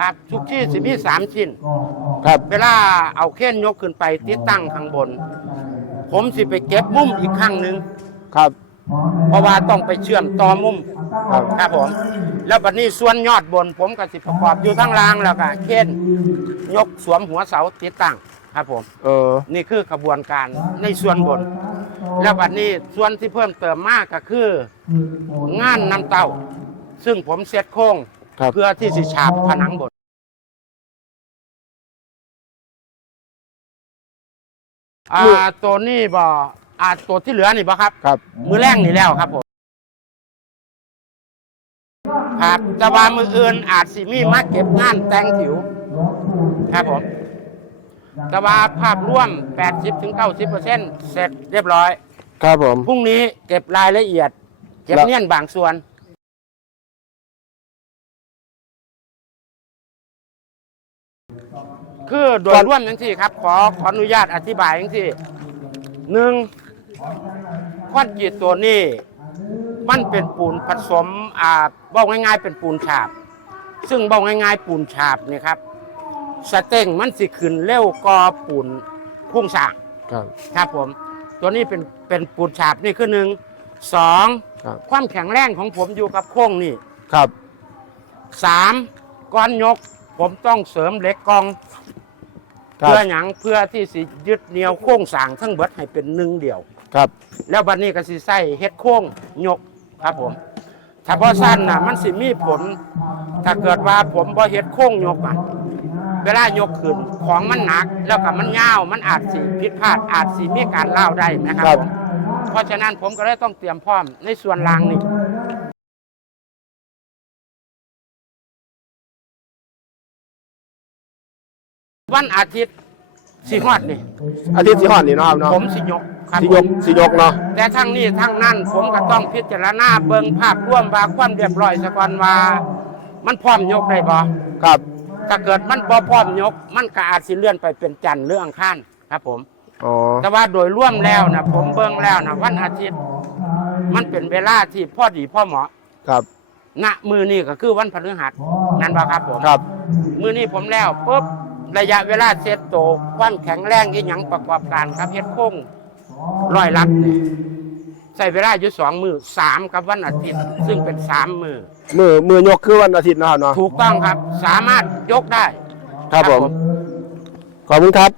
ครับทุกที่สิมีสามชิ้น ครับเวลาเอาเค้นยกขึ้นไปติดตั้งข้างบน ผมสิไปเก็บมุมอีกข้างหนึ่งครับ เพราะว่าต้องไปเชื่อมต่อมุมครับครับผม แล้วบัดนี้ส่วนยอดบน ผมก็สิประกอบอยู่ทั้งล่างแล้วก็เค้นยกสวมหัวเสาติดตั้งครับผมเออนี่คือขบวนการในส่วนบน แล้วบัดนี้ส่วนที่เพิ่มเติมมากก็คือ งานน้ำเต้า ซึ่งผมเซตโค้งครับเพื่อที่สิฉาบผนังบน อ่าตัวนี้บ่อ่าตัวที่เหลือนี่บ่ครับ ครับ มือแรกนี่แล้วครับผมครับแต่ว่ามืออื่นอาจสิมีมาเก็บงานแต่งผิว ครับผมแต่ว่าภาพร่วม 80-90%เสร็จเรียบร้อย ครับผม พรุ่งนี้เก็บรายละเอียด เก็บแล้ว เนียนบางส่วน คือโดยร่วมทั้งที่ครับ ขอขออนุญาตอธิบายทั้งที่หนึ่งควันจีตตัวนี้ มันเป็นปูนผสมอ่าบอกง่ายๆ เป็นปูนฉาบ ซึ่งบอกง่ายๆ ปูนฉาบนี่ครับสเต็งมันสิขึ้นเร็วกว่าปูนพุ่งสร้างครับ ครับผม ตัวนี้เป็นเป็นปูนฉาบนี่คือหนึ่งสองครับ ความแข็งแรงของผมอยู่กับโค้งนี่ครับสามก้อนยก ผมต้องเสริมเหล็กกอง ครัเพื่อบหยังเพื่อที่สิยึดเหนียวโค้งสร้างทั้งเบิดให้เป็นหนึ่งเดียว ครับแล้วบัดนี้ก็สิใส่เฮ็ดโค้งยกครับผม ถ้าพอสั้นนะมันสิมีผล ถ้าเกิดว่าผมบ่เฮ็ดโค้งยกอะ เวลายกขึ้นของมันหนัก แล้วก็มันยาวมันอาจสิผิดพลาดอาจสิมีการเล่าวได้นะครับผมเพราะฉะนั้นผมก็เลยต้องเตรียมพร้อมในส่วนล่างนี่ วันอาทิตย์สิฮอดนี่ อาทิตย์สิฮอดนี่เนาะครับเนาะผมสิยกครับสิยกผมสิยกเนาะแต่ทั้งนี้ทั้งนั้นผมก็ต้องพิจารณาเบิ่งภาพรวมว่าความเรียบร้อยซะก่อนว่า มันพร้อมยกได้บ่ครับถ้าเกิดมันบ่พร้อมยก มันก็อาจสิเลื่อนไปเป็นจันทร์หรืออังคารครับผม อ๋อแต่ว่าโดยร่วมแล้วนะผมเบิ่งแล้วนะวันอาทิตย์ มันเป็นเวลาที่พอดีพอเหมาะครับ ณมือนี้ก็คือวันพฤหัสนั่นบ่ครับผมครับ มือนี้ผมแล้วปุ๊บ ระยะเวลาเซตโตวความแข็งแรงอีหยังประกอบการครับเฮ็ดโค้งร้อยลัดนี่ใส่เวลาอยู่สองมือสามกับวันอาทิตย์ ซึ่งเป็นสามมือมือมือยกคือวันอาทิตย์เนาะครับเนาะถูกต้องครับ สามารถยกได้ ครับผม ขอบคุณครับ